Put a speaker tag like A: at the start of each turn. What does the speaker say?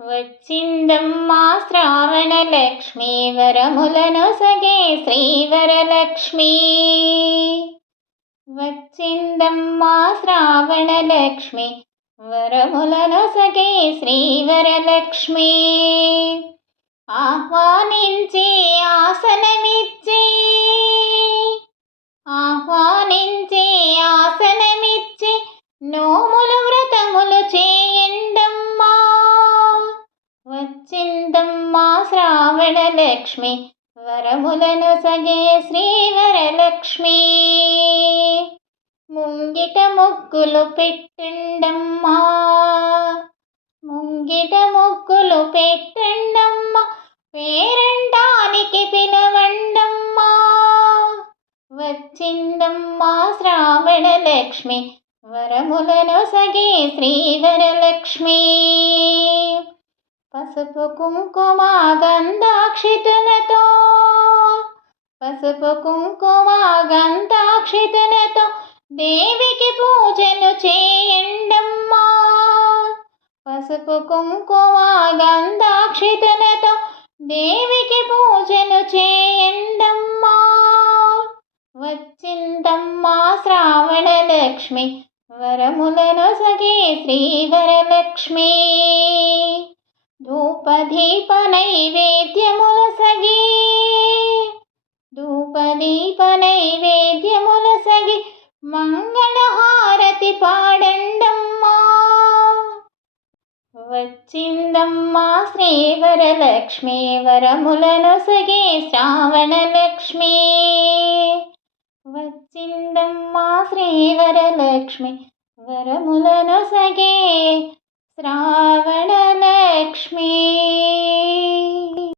A: వచ్చిందమ్మా శ్రావణ లక్ష్మి వరములను సగే శ్రీవరలక్ష్మి. వచ్చిందమ్మా శ్రావణ లక్ష్మి వరములను సగే శ్రీవరలక్ష్మి. ఆహ్వానించి ఆసనమిచ్చి. ఆహ్వానించి ఆసనమిచ్చి నోములు వ్రతములు చే వచ్చిందమ్మా శ్రావణ లక్ష్మి వరములను సగే శ్రీవరలక్ష్మి. ముంగిట ముగ్గులు పెట్టండమ్మా ముంగిట ముగ్గులు పెట్టండమ్మా పేరంటానికి పిలవండమ్మా. వచ్చిందమ్మా శ్రావణ లక్ష్మి వరములను సగే శ్రీవరలక్ష్మి. పసుపు కుంకుమ గంధాక్షితులతో పసుపు కుంకుమ గంధాక్షితులతో దేవికి పూజలు చేయండమ్మా. పసుపు కుంకుమ గంధాక్షితులతో దేవికి పూజలు చేయండమ్మా. వచ్చిందమ్మా శ్రావణ లక్ష్మి వరములను సగే శ్రీవరలక్ష్మి. ధూపదీప నైవేద్యముల సగి ధూపదీప నైవేద్యముల సగి మంగళహారతి పాడండమ్మా. వచ్చిందమ్మా శ్రీవర లక్ష్మీ వరములను సగి శ్రావణ లక్ష్మీ వచ్చిందమ్మా శ్రీవర లక్ష్మి వరములను సగే శ్రావణ me